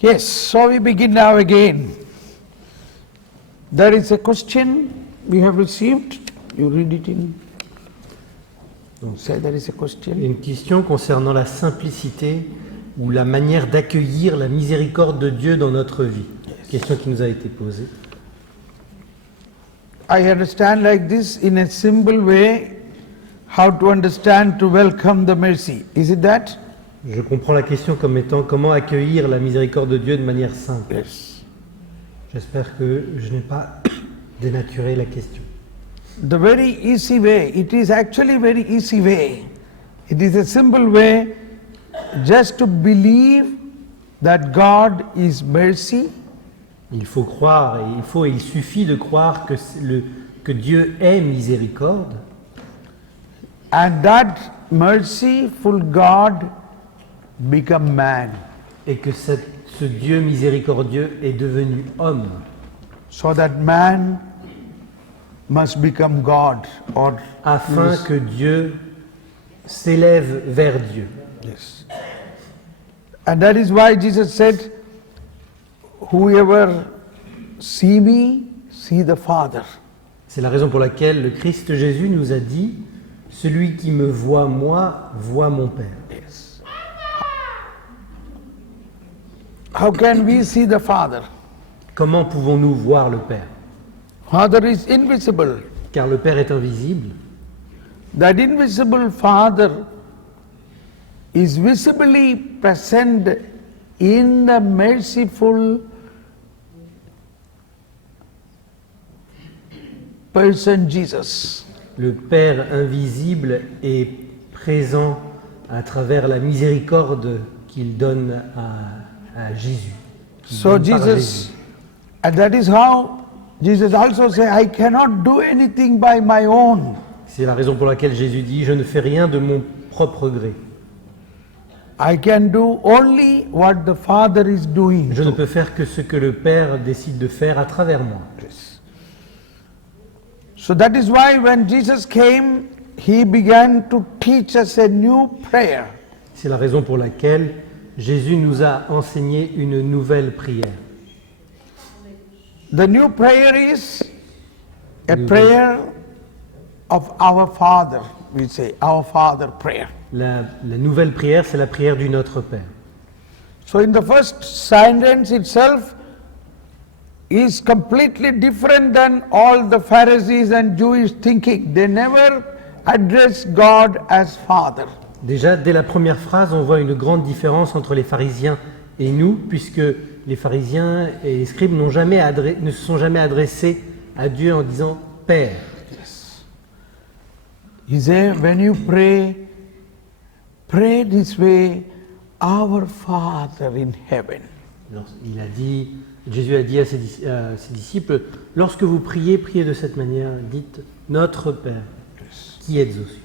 Yes, so we begin now again. There is a question we have received. You read it in. Donc, Say there is a question. une question concernant la simplicité ou la manière d'accueillir la miséricorde de Dieu dans notre vie. Question qui nous a été posée. I understand like this in a simple way how to understand to welcome the mercy. Is it that? Je comprends la question comme étant comment accueillir la miséricorde de Dieu de manière simple. Yes. J'espère que je n'ai pas dénaturé la question. The very easy way, it is actually very easy way. It is a simple way just to believe that God is mercy. Il faut croire, et il suffit de croire que Dieu est miséricorde And that merciful God become man. et que ce Dieu miséricordieux est devenu homme, So that man must become God. Or afin que Dieu s'élève vers Dieu. yes. And that is why Jesus said, whoever see me, see the Father. C'est la raison pour laquelle le Christ Jésus nous a dit « Celui qui me voit moi, voit mon Père Yes. How can we see the Father? ». Comment pouvons-nous voir le Père? Father is invisible. Car le Père est invisible. That invisible Father is visibly present in the merciful person Jesus. Le Père invisible est présent à travers la miséricorde qu'il donne à Jésus. qu'il So donne par Jesus, and that is how Jesus also said, I cannot do anything by my own. C'est la raison pour laquelle Jésus dit « Je ne fais rien de mon propre gré. I can do only what the Father is doing. Je ne peux faire que ce que le Père décide de faire à travers moi. » So that is why when Jesus came, he began to teach us a new prayer. C'est la raison pour laquelle Jésus nous a enseigné une nouvelle prière. The new prayer is a prayer of our Father, we say, our Father prayer. La nouvelle prière, c'est la prière du Notre Père. So in the first sentence itself is completely different than all the Pharisees and Jewish thinking. They never address God as Father. Déjà, dès la première phrase, on voit une grande différence entre les pharisiens et nous, puisque les pharisiens et les scribes ne se sont jamais adressés à Dieu en disant « Père ». He said, when you pray, pray this way, our Father in heaven. Jésus a dit à ses disciples, lorsque vous priez, priez de cette manière, dites Notre Père, qui êtes aux cieux.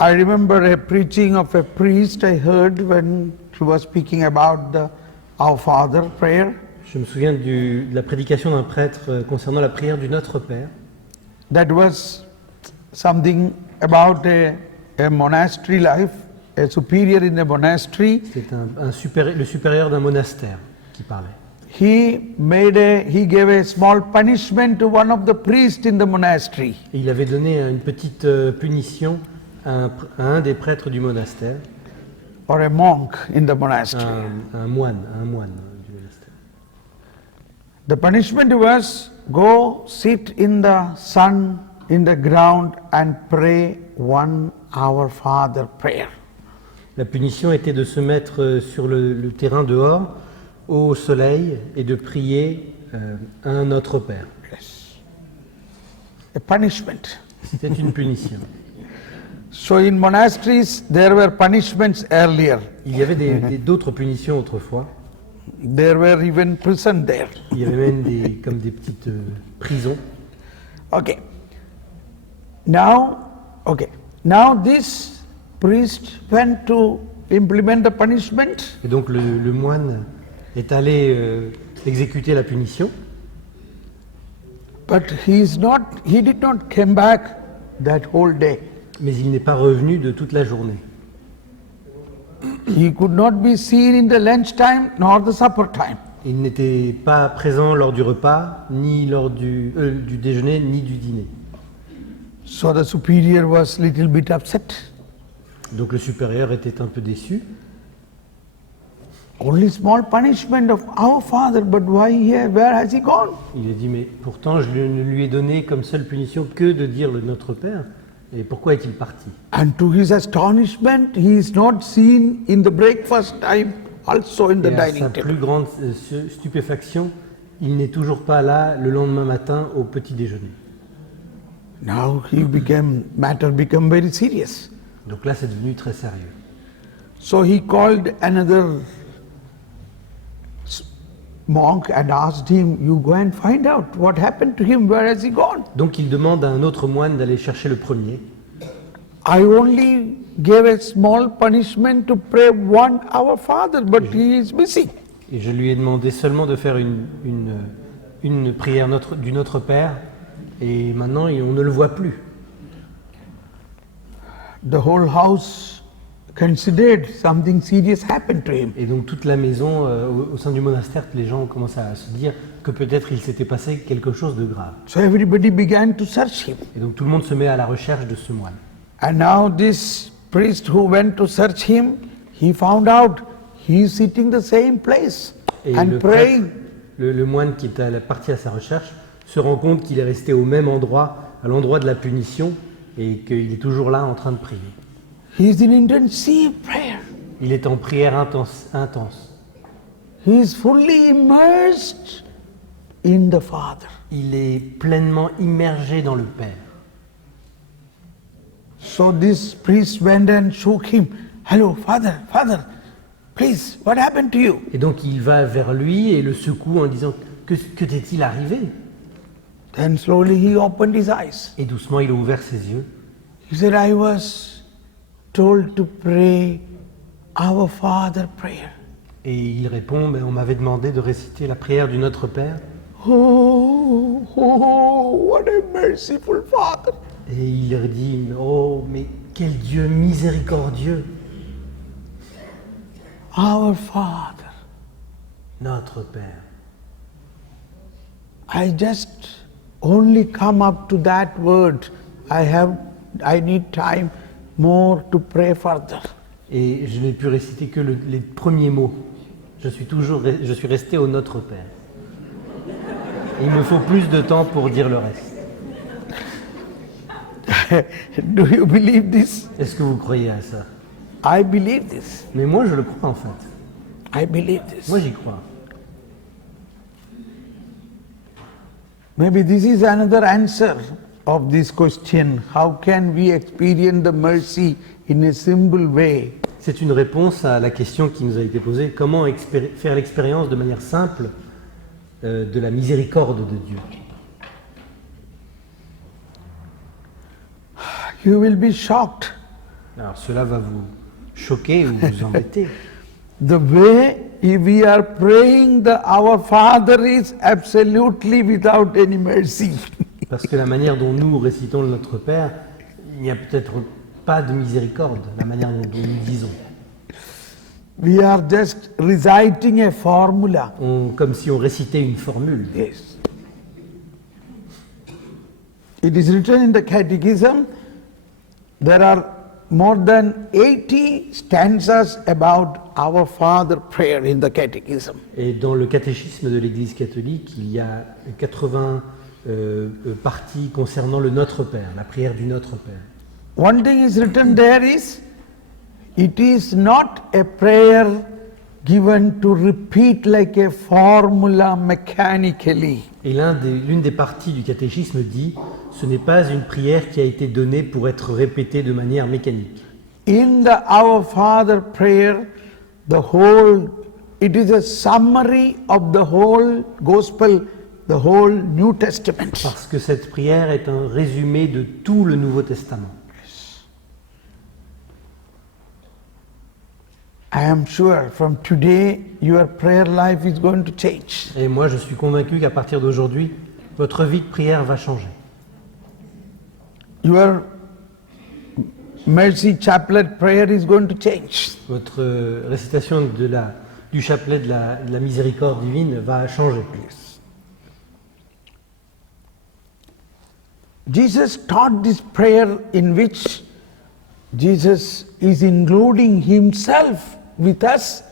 I remember a preaching of a priest I heard when he was speaking about the Our Father prayer. Je me souviens de la prédication d'un prêtre concernant la prière du Notre Père. That was something about a monastery life, a superior in a monastery. C'est le supérieur d'un monastère qui parlait. He gave a small punishment to one of the priests in the monastery. Et il avait donné une petite punition à un des prêtres du monastère. Or a monk in the monastery. Un moine du monastère. The punishment was go sit in the sun, in the ground and pray one Our Father prayer. La punition était de se mettre sur le terrain dehors, au soleil, et de prier un Notre Père. Yes. A punishment. C'était une punition. So in monasteries there were punishments earlier. Il y avait d'autres punitions autrefois. There were even prison there. Il y avait même des petites prisons. Okay. Now this priest went to implement the punishment. Et donc le moine est allé exécuter la punition. But he did not come back that whole day. Mais il n'est pas revenu de toute la journée. He could not be seen in the lunchtime nor the supper time. Il n'était pas présent lors du repas, ni lors du déjeuner, ni du dîner. So the superior was little bit upset. Donc le supérieur était un peu déçu. Only small punishment of our father, but why here? Where has he gone? Il a dit, mais pourtant je ne lui ai donné comme seule punition que de dire le Notre Père. Et pourquoi est-il parti? And to his astonishment, he is not seen in the breakfast time, also in the Et à dining sa table. plus grande stupéfaction, il n'est toujours pas là le lendemain matin au petit déjeuner. Now matter became very serious. Donc là, c'est devenu très sérieux. So he called another monk and asked him, you go and find out what happened to him, where has he gone? Donc il demande à un autre moine d'aller chercher le premier. I only gave a small punishment to pray one Our Father, but he is missing. Et je lui ai demandé seulement de faire une prière du Notre Père. Et maintenant, on ne le voit plus. The whole house considered something serious happened to him. Et donc toute la maison, au sein du monastère, les gens ont commencé à se dire que peut-être il s'était passé quelque chose de grave. So everybody began to search him. Et donc tout le monde se met à la recherche de ce moine. And now this priest who went to search him, he found out he is sitting the same place Et and le praying. prêtre, le moine qui est parti à sa recherche, se rend compte qu'il est resté au même endroit, à l'endroit de la punition, et qu'il est toujours là en train de prier. He is in intensive prayer. Il est en prière intense. He is fully immersed in the Father. Il est pleinement immergé dans le Père. So this priest went and shook him. Hello, Father, Father, please, what happened to you? Et donc il va vers lui et le secoue en disant que t'est-il arrivé? Then slowly he opened his eyes. Et doucement il a ouvert ses yeux. He said, I was told to pray Our Father prayer. Et il répond, on m'avait demandé de réciter la prière du Notre Père. Oh, what a merciful Father. Et il leur dit, oh, mais quel Dieu miséricordieux, Our Father. notre Père. I just only come up to that word. I need time more to pray further. Et je n'ai pu réciter que les premiers mots. Je suis resté au Notre Père. Et il me faut plus de temps pour dire le reste. Do you believe this? Est-ce que vous croyez à ça? I believe this. Mais moi, je le crois en fait. I believe this. Moi, j'y crois. Maybe this is another answer of this question. How can we experience the mercy in a simple way? C'est une réponse à la question qui nous a été posée. Comment faire l'expérience de manière simple de la miséricorde de Dieu? You will be shocked. Alors cela va vous choquer ou vous embêter. The way we are praying the Our Father is absolutely without any mercy. Parce que la manière dont nous récitons le Notre Père, il n'y a peut-être pas de miséricorde, la manière dont nous disons. We are just reciting a formula. Comme si on récitait une formule. Yes. It is written in the Catechism, there are more than 80 stanzas about Our Father prayer in the Catechism. Et dans le catéchisme de l'Église catholique, il y a 80 parties concernant le Notre Père, la prière du Notre Père. One thing is written there is, it is not a prayer given to repeat like a formula mechanically. Et l'une des parties du catéchisme dit, ce n'est pas une prière qui a été donnée pour être répétée de manière mécanique. In the Our Father prayer, it is a summary of the whole Gospel, the whole New Testament. Parce que cette prière est un résumé de tout le Nouveau Testament. I am sure from today your prayer life is going to change. Et moi, je suis convaincu qu'à partir d'aujourd'hui, votre vie de prière va changer. Your mercy chaplet prayer is going to change. Votre récitation du chapelet de la miséricorde divine va changer. Jesus taught this prayer in which Jesus is including himself with us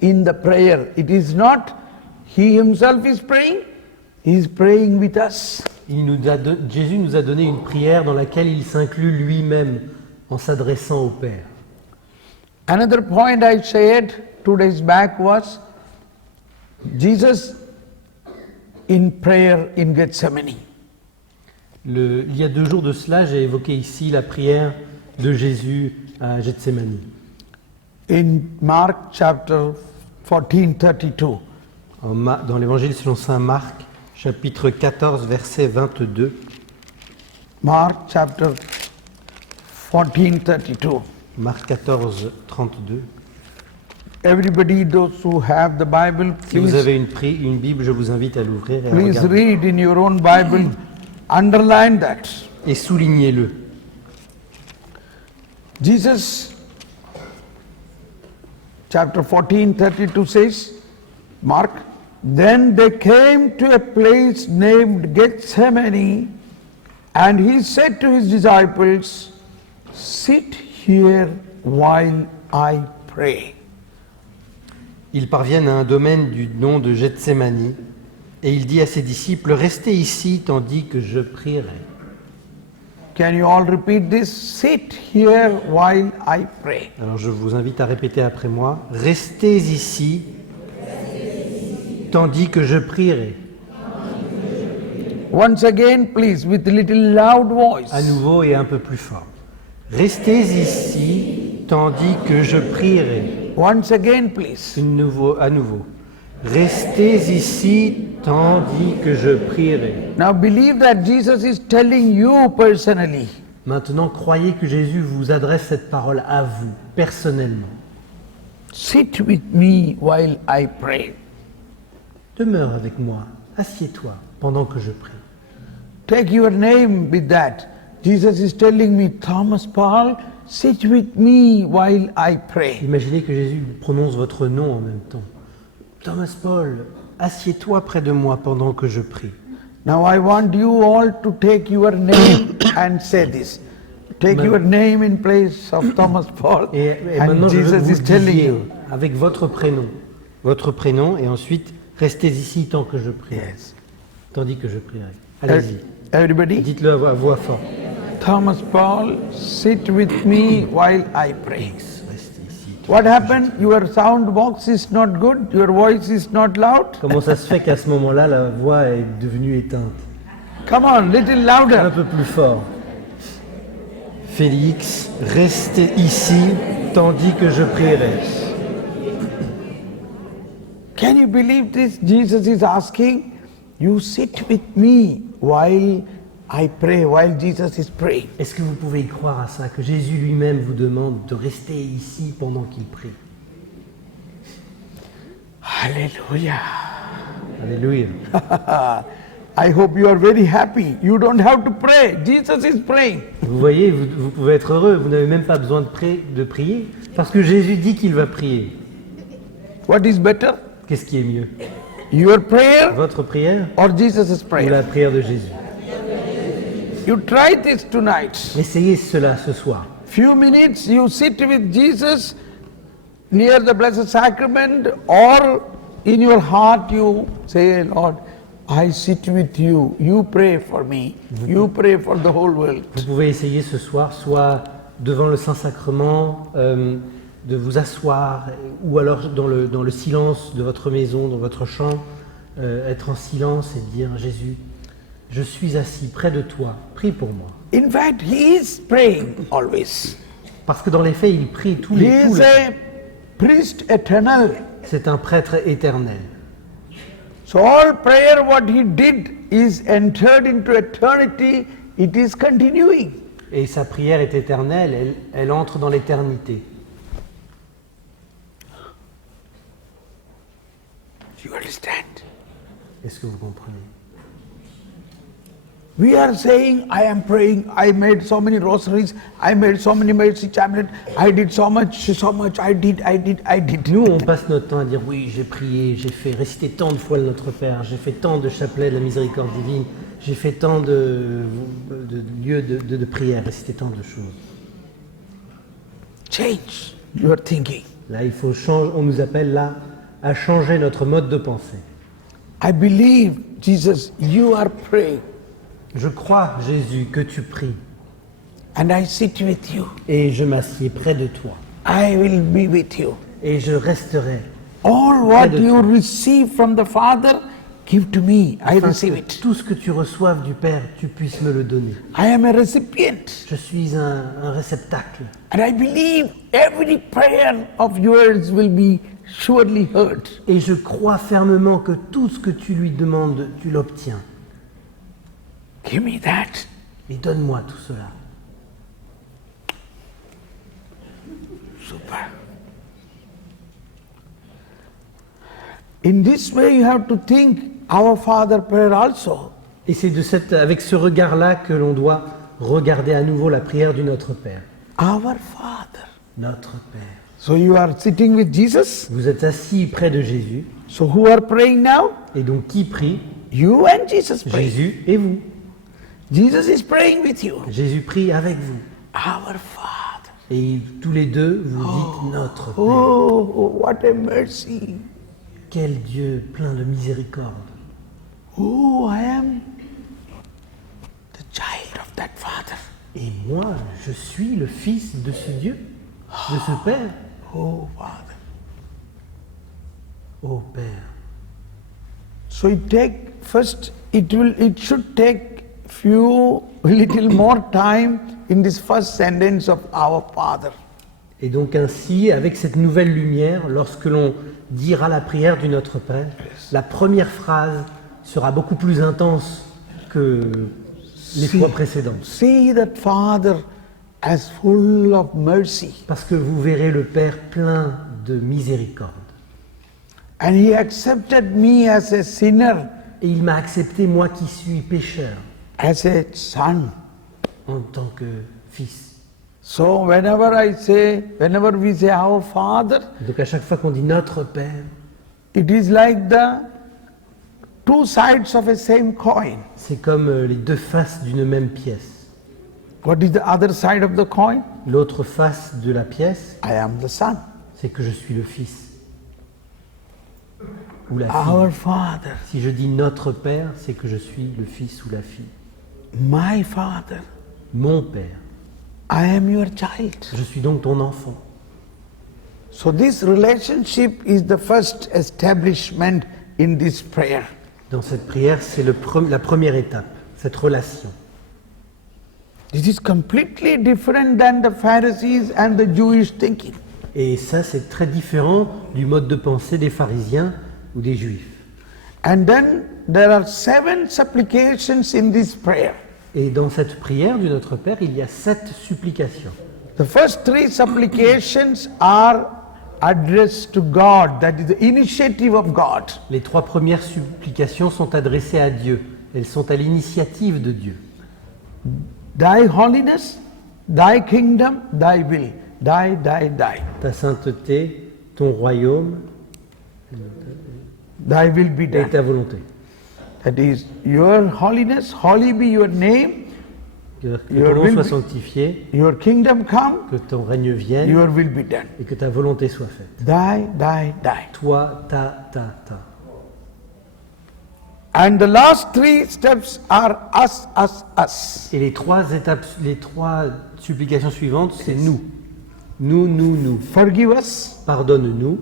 in the prayer. It is not he himself is praying, he is praying with us. Jésus nous a donné une prière dans laquelle il s'inclut lui-même en s'adressant au Père. Another point I shared 2 days back was Jesus in prayer in Gethsemane. Il y a 2 jours de cela, j'ai évoqué ici la prière de Jésus à Gethsémani. In Mark chapter 14:32. Dans l'évangile selon saint Marc, chapitre 14, verset 22. Mark chapter 14:32. Marc 14, 32. Everybody, those who have the Bible, Si vous please, avez une Bible, je vous invite à l'ouvrir et à please regarder. read in your own Bible, underline that. Et soulignez-le. Jesus, chapter 14:32 says, Mark, then they came to a place named Gethsemane, and he said to his disciples, sit here while I pray. Ils parviennent à un domaine du nom de Gethsémani, et il dit à ses disciples, restez ici tandis que je prierai. Can you all repeat this? Sit here while I pray. Alors je vous invite à répéter après moi, restez ici tandis que je prierai. Once again, please, with a little loud voice. À nouveau et un peu plus fort. Restez ici tandis que je prierai. Once again, please. À nouveau. Restez ici tandis que je prierai. Now believe that Jesus is telling you personally. Maintenant, croyez que Jésus vous adresse cette parole à vous, personnellement. Sit with me while I pray. Demeure avec moi, assieds-toi pendant que je prie. Take your name with that. Jesus is telling me, Thomas Paul, sit with me while I pray. Imaginez que Jésus prononce votre nom en même temps. Thomas Paul, assieds-toi près de moi pendant que je prie. Now I want you all to take your name and say this. Take your name in place of Thomas Paul. Et And maintenant, je veux que Jesus vous is telling disiez you. avec votre prénom, et ensuite restez ici tant que je prie, Yes. tandis que je prierai. Allez-y, Everybody, dites-le à voix forte. Thomas Paul, sit with me while I pray. Restez ici. What happened? Your sound box is not good. Your voice is not loud. Comment ça se fait qu'à ce moment-là, la voix est devenue éteinte? Come on, little Un louder. peu plus fort. Félix, restez ici tandis que je prierai. Can you believe this? Jesus is asking, you sit with me while I pray, while Jesus is praying. Est-ce que vous pouvez y croire à ça, que Jésus lui-même vous demande de rester ici pendant qu'il prie? Hallelujah. Alléluia. I hope you are very happy. You don't have to pray. Jesus is praying. Vous voyez, vous pouvez être heureux, vous n'avez même pas besoin de prier, parce que Jésus dit qu'il va prier. What is better? Qu'est-ce qui est mieux? Your prayer Votre prière or Jesus' ou prayer? la prière de Jésus? You try this tonight. Essayez cela ce soir. Few minutes you sit with Jesus near the Blessed Sacrament, or in your heart you say, Lord, I sit with you. You pray for me. You pray for the whole world. Vous pouvez essayer ce soir, soit devant le Saint-Sacrement, de vous asseoir, ou alors dans le silence de votre maison, dans votre chambre, être en silence et dire « Jésus, je suis assis près de toi, prie pour moi. In fact, he is praying always. » Parce que dans les faits, il prie tous He les is jours. a priest eternal. C'est un prêtre éternel. So all prayer, what he did is entered into eternity. It is continuing. Et sa prière est éternelle, elle entre dans l'éternité. You understand? Est-ce que vous comprenez? We are saying, I am praying, I made so many rosaries, I made so many mercy chaplets, I did so much, I did. Nous, on passe notre temps à dire oui, j'ai prié, j'ai fait réciter tant de fois le Notre Père, j'ai fait tant de chapelets de la miséricorde divine, j'ai fait tant de lieux de prière, réciter tant de choses. Change your thinking. Là, il faut changer, on nous appelle là à changer notre mode de pensée. I believe, Jesus, you are praying, Je crois, Jésus, que tu pries, and I sit with you. et je m'assieds près de toi, I will be with you. et je resterai. All what de you receive from the Father, give to me. I Afin receive que it. tout ce que tu reçoives du Père, tu puisses me le donner. I am a recipient. Je suis un réceptacle. And I believe every prayer of yours will be surely heard. Et je crois fermement que tout ce que tu lui demandes, tu l'obtiens. Give me that. Et donne-moi tout cela. Super. In this way, you have to think our Father prayer also. Et c'est avec ce regard-là que l'on doit regarder à nouveau la prière du Notre Père. Our Father. Notre Père. So you are sitting with Jesus. Vous êtes assis près de Jésus. So who are praying now? Et donc qui prie? You and Jesus pray. Jésus et vous. Jesus is praying with you. Jésus prie avec vous. Our Father. Et tous les deux, vous dites Notre Père. Oh, what a mercy. Quel Dieu plein de miséricorde. Oh, I am the child of that Father. Et moi, je suis le fils de ce Dieu, de ce Père. Oh, Father. Ô Père. So it should take little more time in this first sentence of our Father. Et donc ainsi, avec cette nouvelle lumière, lorsque l'on dira la prière du Notre Père, la première phrase sera beaucoup plus intense que les fois précédentes. See that Father as full of mercy. Parce que vous verrez le Père plein de miséricorde. And He accepted me as a sinner, Et il m'a accepté, moi qui suis pécheur, as a son. en tant que fils. So whenever we say our Father, Donc à chaque fois qu'on dit Notre Père, it is like the two sides of a same coin. c'est comme les deux faces d'une même pièce. What is the other side of the coin? L'autre face de la pièce, I am the son. c'est que je suis le fils. Ou la Our fille. Father, Si je dis Notre Père, c'est que je suis le fils ou la fille. my Father, Mon Père. I am your child. Je suis donc ton enfant. So this relationship is the first establishment in this prayer. Dans cette prière, c'est la première étape, cette relation. This is completely different than the Pharisees and the Jewish thinking. Et ça, c'est très différent du mode de pensée des pharisiens ou des juifs. And then there are 7 supplications in this prayer. Et dans cette prière du Notre Père, il y a 7 supplications. The first 3 supplications are addressed to God, that is the initiative of God. Les 3 premières supplications sont adressées à Dieu. Elles sont à l'initiative de Dieu. Thy holiness, thy kingdom, thy will. Die. Ta sainteté, ton royaume Thy will be et done. ta volonté. That is your holiness, holy be your name, Que Your ton nom will soit be- sanctifié, your kingdom come, que ton règne vienne your will be done. et que ta volonté soit faite. Die. Toi, ta. And the last 3 steps are us. Et les 3 étapes, les 3 supplications suivantes, c'est nous. Nous. Forgive us, Pardonne-nous,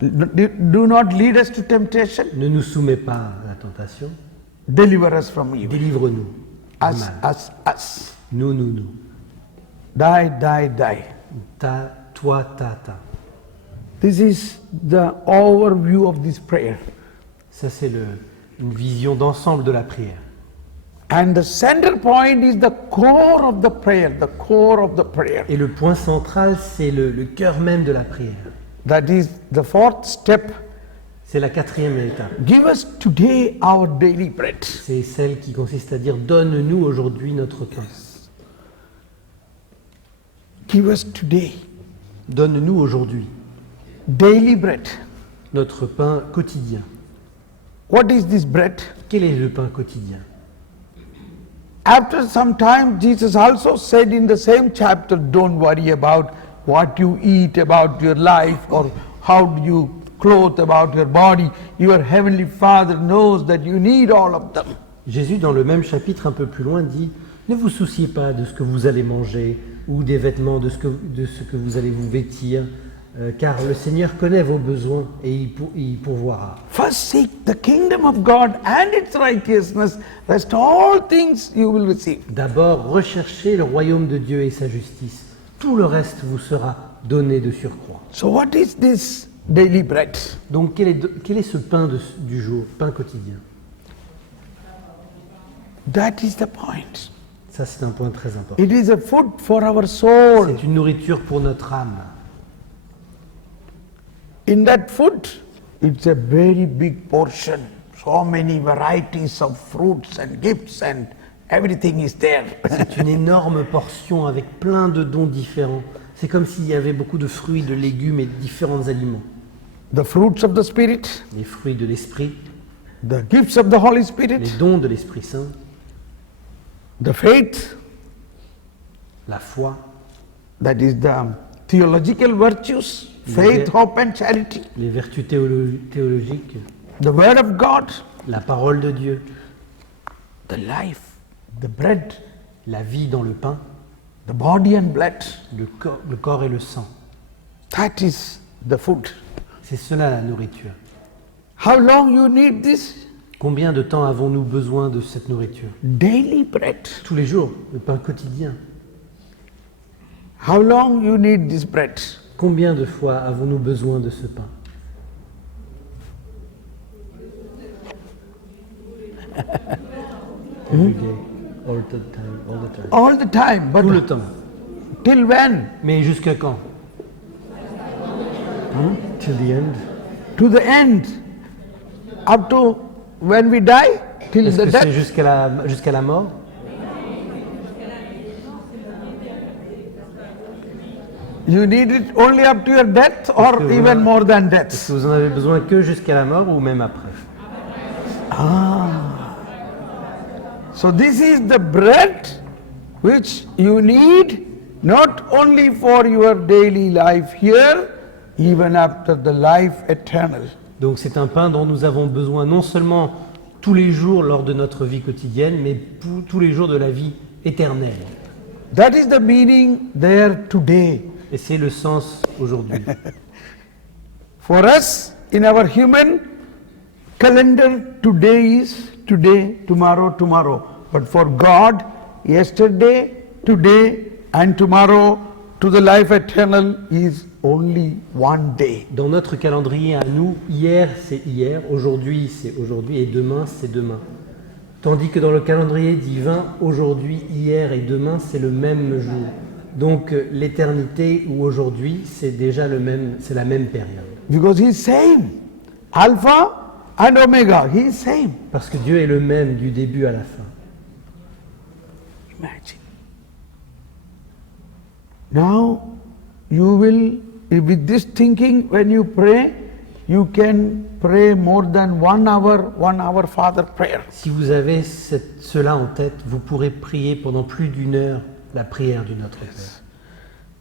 do not lead us to temptation, ne nous soumets pas à la tentation, deliver us from evil. délivre-nous du Us. mal. Nous. Die. Toi, ta. This is the overview of this prayer. Ça, c'est une vision d'ensemble de la prière. And the center point is the core of the prayer, Et le point central, c'est le cœur même de la prière. That is the 4th step, C'est la quatrième étape. Give us today our daily bread. C'est celle qui consiste à dire donne-nous aujourd'hui notre pain. Give us today Donne-nous aujourd'hui daily bread. notre pain quotidien. What is this bread? Quel est le pain quotidien? After some time, Jesus also said in the same chapter, don't worry about what you eat, about your life, or how do you clothe, about your body. Your heavenly Father knows that you need all of them. Jésus, dans le même chapitre, un peu plus loin, dit « Ne vous souciez pas de ce que vous allez manger ou des vêtements, de ce que vous allez vous vêtir, car le Seigneur connaît vos besoins et il pourvoira. First seek the kingdom of God and its righteousness, rest all things you will receive. » D'abord, recherchez le royaume de Dieu et sa justice. Tout le reste vous sera donné de surcroît. So what is this daily bread? Donc, quel est ce pain du jour, pain quotidien? That is the point. Ça, c'est un point très important. It is a food for our soul. C'est une nourriture pour notre âme. In that food, it's a very big portion. So many varieties of fruits and gifts and everything is there. C'est une énorme portion avec plein de dons différents. C'est comme s'il y avait beaucoup de fruits, de légumes et de différents aliments. The fruits of the Spirit, Les fruits de l'Esprit, the gifts of the Holy les Spirit, dons de l'Esprit Saint, the faith, la foi, that is the theological virtues, faith, hope and charity, les vertus théologiques, the Word of God, la parole de Dieu, the life, the bread, la vie dans le pain, the body and blood. le corps et le sang. That is the food. C'est cela la nourriture. How long you need this? Combien de temps avons-nous besoin de cette nourriture? Daily bread. Tous les jours, le pain quotidien. How long you need this bread? Combien de fois avons-nous besoin de ce pain? Every day, all the time. All the time, but Tout le temps. till when? Mais jusqu'à quand? Till the end. To the end. Up to when we die? Till Est-ce the que c'est death? jusqu'à la mort? You need it only up to your death or Est-ce que even vous- more than Est-ce death? que vous en avez besoin que jusqu'à la mort ou même après? So this is the bread which you need not only for your daily life here, even after the life eternal. Donc c'est un pain dont nous avons besoin non seulement tous les jours lors de notre vie quotidienne, mais pour tous les jours de la vie éternelle. That is the meaning there today. Et c'est le sens aujourd'hui. For us, in our human calendar, today is today, tomorrow, tomorrow. But for God, yesterday, today, and tomorrow, to the life eternal is only one day. Dans notre calendrier à nous, hier c'est hier, aujourd'hui c'est aujourd'hui et demain c'est demain. Tandis que dans le calendrier divin, aujourd'hui, hier et demain c'est le même jour. Donc l'éternité ou aujourd'hui c'est déjà c'est la même période. Because He is same. Alpha and Omega, He is same. Parce que Dieu est le même du début à la fin. Imagine. Now, you will, with this thinking, when you pray, you can pray more than 1 hour Father prayer. Si vous avez cela en tête, vous pourrez prier pendant plus d'une heure la prière du Notre Père.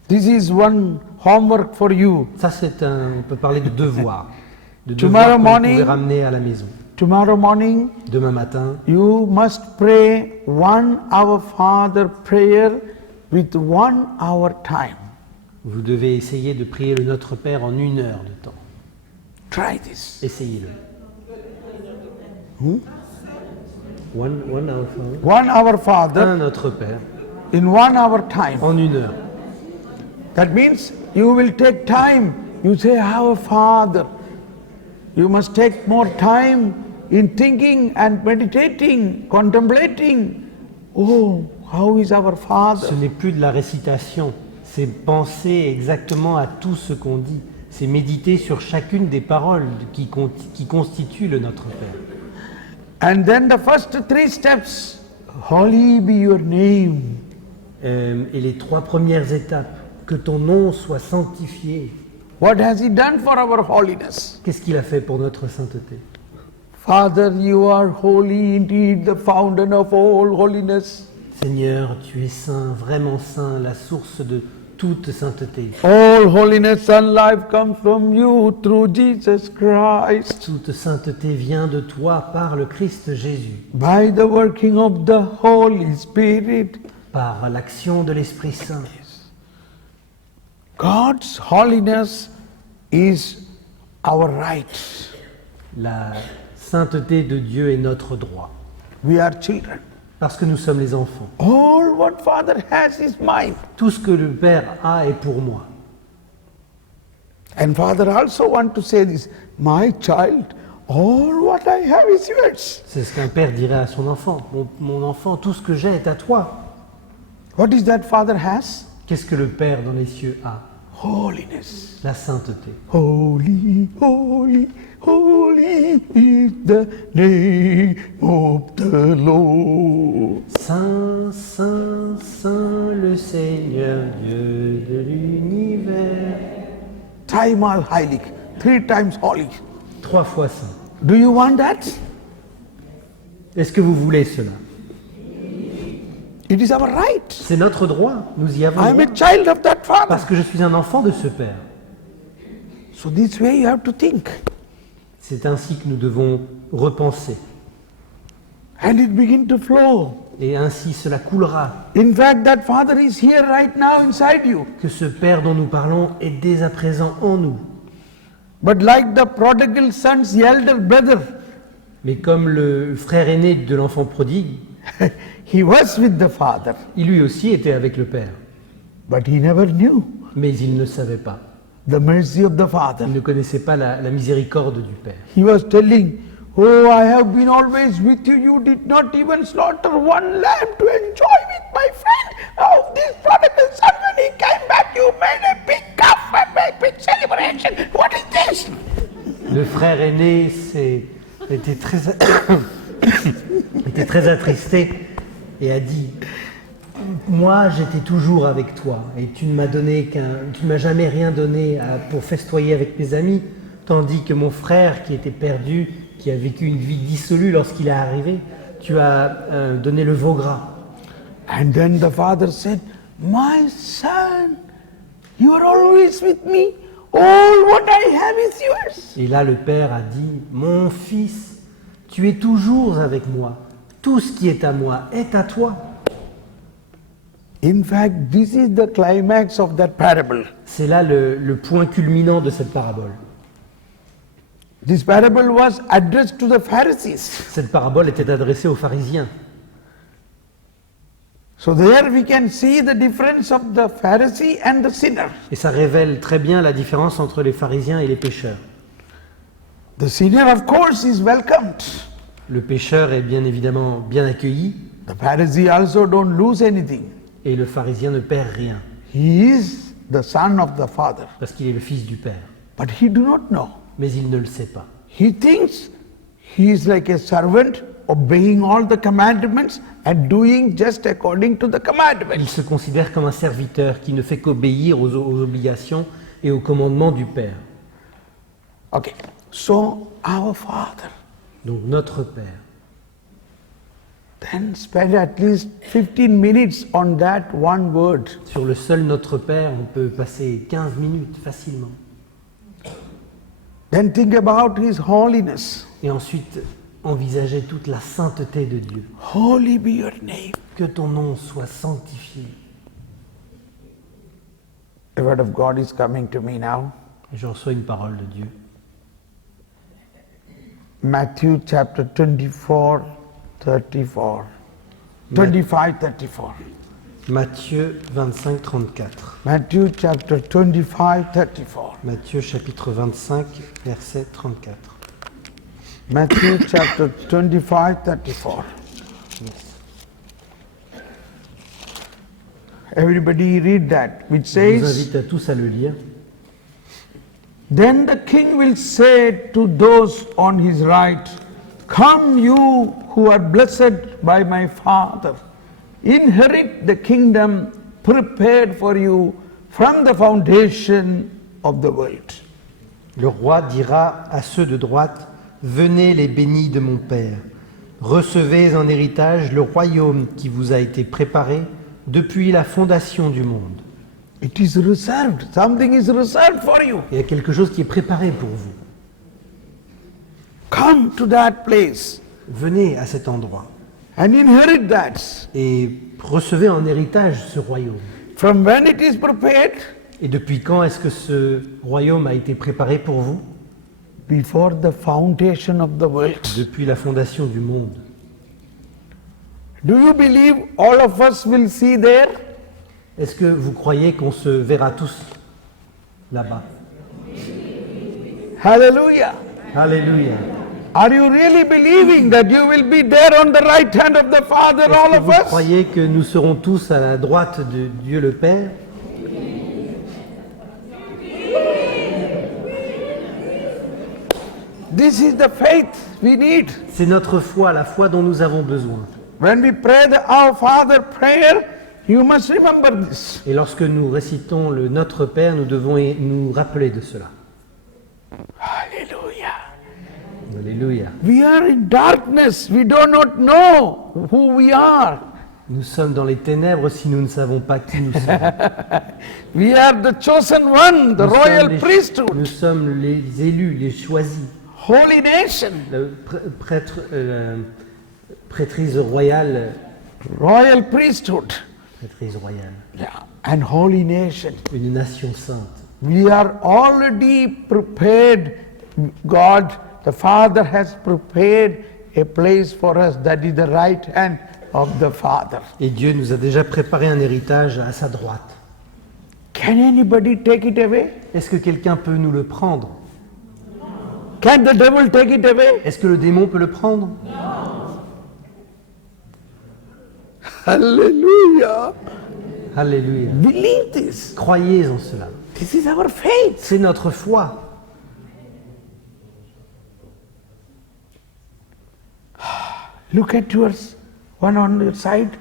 This is one homework for you. Ça, on peut parler de devoir. De Tomorrow devoir que vous morning- pouvez ramener à la maison. Tomorrow morning, Demain matin, you must pray 1 hour Father prayer with 1 hour time. vous devez essayer de prier le Notre Père en 1 heure de temps. Try this. Essayez-le. One hour, Father. 1 hour Father Un Notre Père in 1 hour time. en 1 heure. That means you will take time. You say, Our Father. You must take more time in thinking and meditating, contemplating. Oh, how is our Father? Ce n'est plus de la récitation, c'est penser exactement à tout ce qu'on dit. c'est méditer sur chacune des paroles qui constituent le Notre Père. And then the first 3 steps, holy be your name. Et les 3 premières étapes, que ton nom soit sanctifié. What has he done for our holiness? Qu'est-ce qu'il a fait pour notre sainteté? Father, you are holy indeed, the fountain of all holiness. Seigneur, tu es saint, vraiment saint, la source de toute sainteté. All holiness and life comes from you through Jesus Christ. Toute sainteté vient de toi par le Christ Jésus, By the working of the Holy Spirit. par l'action de l'Esprit Saint. God's holiness is our right. La sainteté de Dieu est notre droit, We are children. parce que nous sommes les enfants. All what Father has is mine. Tout ce que le Père a est pour moi. And Father also want to say this, my child, all what I have is yours. C'est ce qu'un père dirait à son enfant. Mon enfant, tout ce que j'ai est à toi. What is that Father has? Qu'est-ce que le Père dans les cieux a? Holiness. La sainteté. Holy, holy, holy is the name of the Lord. Saint, saint, saint, le Seigneur Dieu de l'univers. Dreimal heilig, 3 times holy. 3 fois saint. Do you want that? Est-ce que vous voulez cela? It is our right. C'est notre droit. Nous y avons I am droit. a child of that Father. Parce que je suis un enfant de ce Père. So this way you have to think. C'est ainsi que nous devons repenser. And it begin to flow. Et ainsi cela coulera. In fact, that Father is here right now inside you. Que ce Père dont nous parlons est dès à présent en nous. But like the prodigal son's elder brother, Mais comme le frère aîné de l'enfant prodigue, he was with the Father, il lui aussi était avec le Père. but he never knew Mais il ne savait pas. the mercy of the Father. Il ne connaissait pas la miséricorde du Père. He was telling, oh, I have been always with you. You did not even slaughter one lamb to enjoy with my friend. Of this prodigal son, when he came back, you made a big cup and made big celebration. What is this? Le frère aîné était très attristé et a dit « Moi, j'étais toujours avec toi et tu ne m'as jamais rien donné pour festoyer avec mes amis, tandis que mon frère qui était perdu, qui a vécu une vie dissolue lorsqu'il est arrivé, tu as donné le veau gras. » And then the Father said, my son, you are always with me. All what I have is yours. Et là, le père a dit « Mon fils, tu es toujours avec moi. Tout ce qui est à moi est à toi. » In fact, this is the climax of that parable. C'est là le point culminant de cette parabole. This parable was addressed to the Pharisees. Cette parabole était adressée aux pharisiens. So there we can see the difference of the Pharisee and the sinner. Et ça révèle très bien la différence entre les pharisiens et les pécheurs. The sinner, of course, is welcomed. Le pécheur est bien évidemment bien accueilli The Pharisee also don't lose anything. et le pharisien ne perd rien He is the son of the Father, parce qu'il est le fils du Père. but he do not know. Mais il ne le sait pas. He thinks he is like a servant obeying all the commandments and doing just according to the Il commandments. se considère comme un serviteur qui ne fait qu'obéir aux obligations et aux commandements du Père. Okay, so our Father, Donc notre Père. then spend at least 15 minutes on that one word. Sur le seul Notre Père, on peut passer 15 minutes facilement. Then think about His holiness. Et ensuite, envisager toute la sainteté de Dieu. Holy be your name. Que ton nom soit sanctifié. The word of God is coming to me now. Et je reçois une parole de Dieu. Matthew chapter 24, 34. 25, 34. Matthieu 25, 34. Matthew chapter 25, 34. Matthieu chapitre 25, verset 34. Matthew chapter 25, 34. Everybody read that, which Je vous says, invite à tous à le lire. Then the king will say to those on his right, "Come, you who are blessed by my Father, inherit the kingdom prepared for you from the foundation of the world." Le roi dira à ceux de droite, « Venez les bénis de mon Père, recevez en héritage le royaume qui vous a été préparé depuis la fondation du monde. » It is reserved. Something is reserved for you. Il y a quelque chose qui est préparé pour vous. Come to that place Venez à cet endroit and inherit that. et recevez en héritage ce royaume. From when it is prepared? Et depuis quand est-ce que ce royaume a été préparé pour vous? Before the foundation of the world. Depuis la fondation du monde. Do you believe all of us will see there? Est-ce que vous croyez qu'on se verra tous là-bas? Hallelujah. Alléluia. Are you really believing that you will be there on the right hand of the Father, Est-ce all que of vous us? croyez que nous serons tous à la droite de Dieu le Père? This is the faith we need. C'est notre foi, la foi dont nous avons besoin. When we pray the Our Father prayer, you must remember this. Et lorsque nous récitons le Notre Père, nous devons nous rappeler de cela. Hallelujah. Alléluia. We are in darkness. We do not know who we are. Nous sommes dans les ténèbres si nous ne savons pas qui nous sommes. We are the chosen one, the Nous sommes royal les- priesthood, Nous sommes les élus, les choisis, holy nation, le prêtrise royale, royal priesthood, prêtrise royale, yeah, and holy nation. une nation sainte. We are already prepared. God, the Father, has prepared a place for us that is the right hand of the Father. Et Dieu nous a déjà préparé un héritage à sa droite. Can anybody take it away? Est-ce que quelqu'un peut nous le prendre? Can the devil take it away? Est-ce que le démon peut le prendre? Hallelujah. Alléluia. Believe this. Croyez en cela. This is our faith. C'est notre foi. Look at yours, one on your side,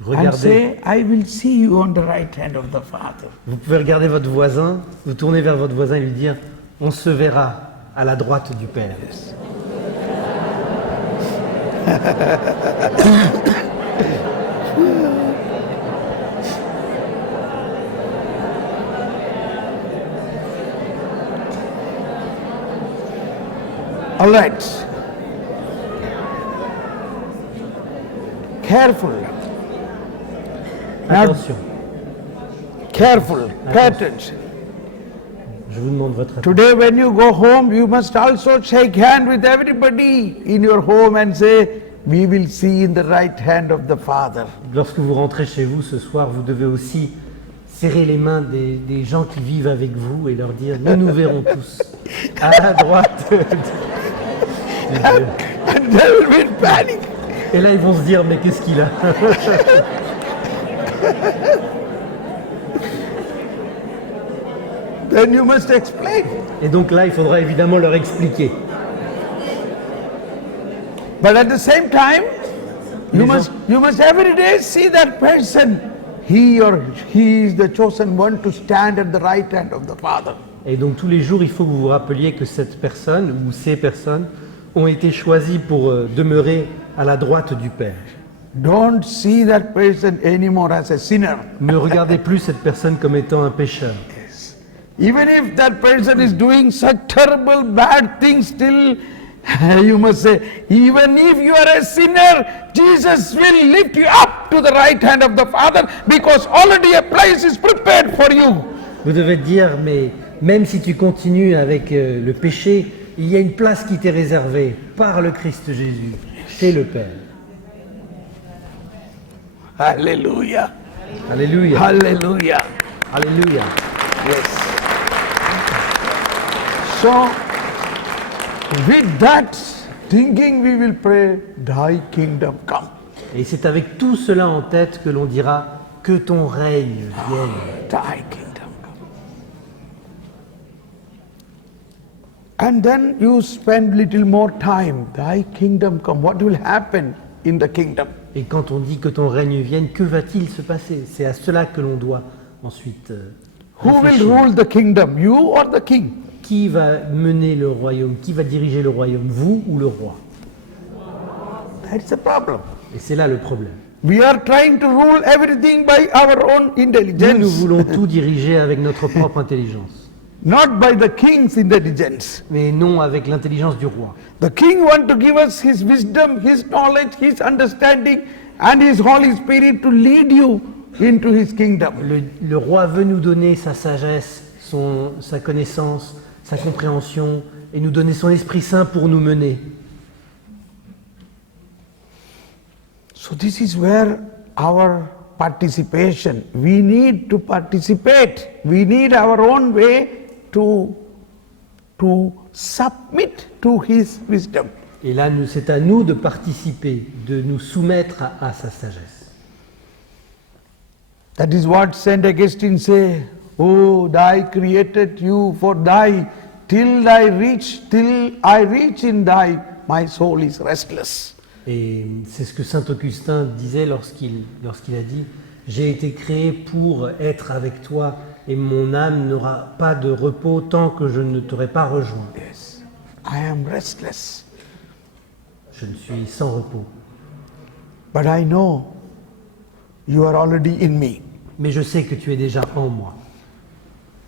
and Regardez. say, I will see you on the right hand of the Father. Vous pouvez regarder votre voisin, vous tourner vers votre voisin et lui dire « On se verra à la droite du Père ». All right. Careful. Now, Attention, careful. Pay attention. je vous demande votre attention. Today when you go home, you must also shake hand with everybody in your home and say, we will see in the right hand of the Father. Lorsque vous rentrez chez vous ce soir, vous devez aussi serrer les mains des gens qui vivent avec vous et leur dire « Nous nous verrons tous à la droite de Dieu. And they will be in panic. Et là, ils vont se dire « Mais qu'est-ce qu'il a ?» Then you must explain. Et donc là, il faudra évidemment leur expliquer. But at the same time, you must every day see that person. He is the chosen one to stand at the right hand of the Father. Et donc tous les jours, il faut que vous vous rappeliez que cette personne ou ces personnes ont été choisies pour demeurer à la droite du Père. Don't see that person anymore as a sinner. Ne regardez plus cette personne comme étant un pécheur. Even if that person is doing such terrible bad things, still you must say, even if you are a sinner, Jesus will lift you up to the right hand of the Father because already a place is prepared for you. Vous devez dire, mais même si tu continues avec le péché, il y a une place qui t'est réservée par le Christ Jésus. C'est le Père. Hallelujah. Alléluia. Hallelujah. Alléluia. Yes. So, with that thinking, we will pray, Thy kingdom come. Et c'est avec tout cela en tête que l'on dira que ton règne vienne. Thy kingdom come. And then you spend little more time. Thy kingdom come. What will happen in the kingdom? Et quand on dit que ton règne vienne, que va-t-il se passer? C'est à cela que l'on doit ensuite Who will réfléchir. rule the kingdom? You or the king? Qui va mener le royaume? Qui va diriger le royaume? Vous ou le roi? That's the problem. Et c'est là le problème. We are trying to rule everything by our own Nous intelligence, voulons tout diriger avec notre propre intelligence, not by the king's intelligence. mais non avec l'intelligence du roi. The king wants to give us his wisdom, his knowledge, his understanding, and his Holy Spirit to lead you into his kingdom. Le roi veut nous donner sa sagesse, sa connaissance, sa compréhension, et nous donner son Esprit Saint pour nous mener. So this is where our participation, we need to participate. We need our own way to submit to his wisdom. Et là, c'est à nous de participer, de nous soumettre à sa sagesse. That is what Saint Augustine say, oh, thy created you for thy, till I reach in thy, my soul is restless. Et c'est ce que saint Augustin disait lorsqu'il a dit « J'ai été créé pour être avec toi et mon âme n'aura pas de repos tant que je ne t'aurai pas rejoint. Yes, I am restless, Je ne suis sans repos. but I know you are already in me. Mais je sais que tu es déjà en moi.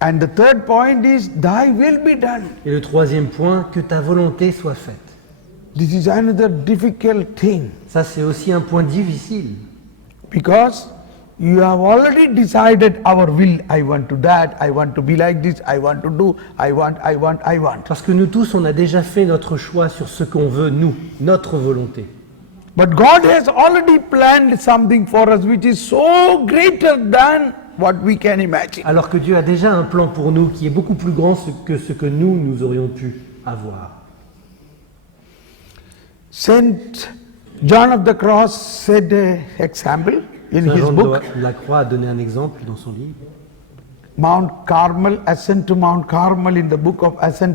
And the third point is, thy will be done. » Et le troisième point, que ta volonté soit faite. This is another difficult thing, Ça, c'est aussi un point difficile. because you have already decided our will. I want to that, I want to be like this, I want to do, I want. Parce que nous tous, on a déjà fait notre choix sur ce qu'on veut, nous, notre volonté. But God has already planned something for us which is so greater than what we can imagine. Alors que Dieu a déjà un plan pour nous qui est beaucoup plus grand que ce que nous aurions pu avoir. Saint John of the Cross said an example in Saint his Jean book, de la Croix a donné un exemple dans son livre. Mount Carmel, ascent to Mount Carmel, in the book of Ascent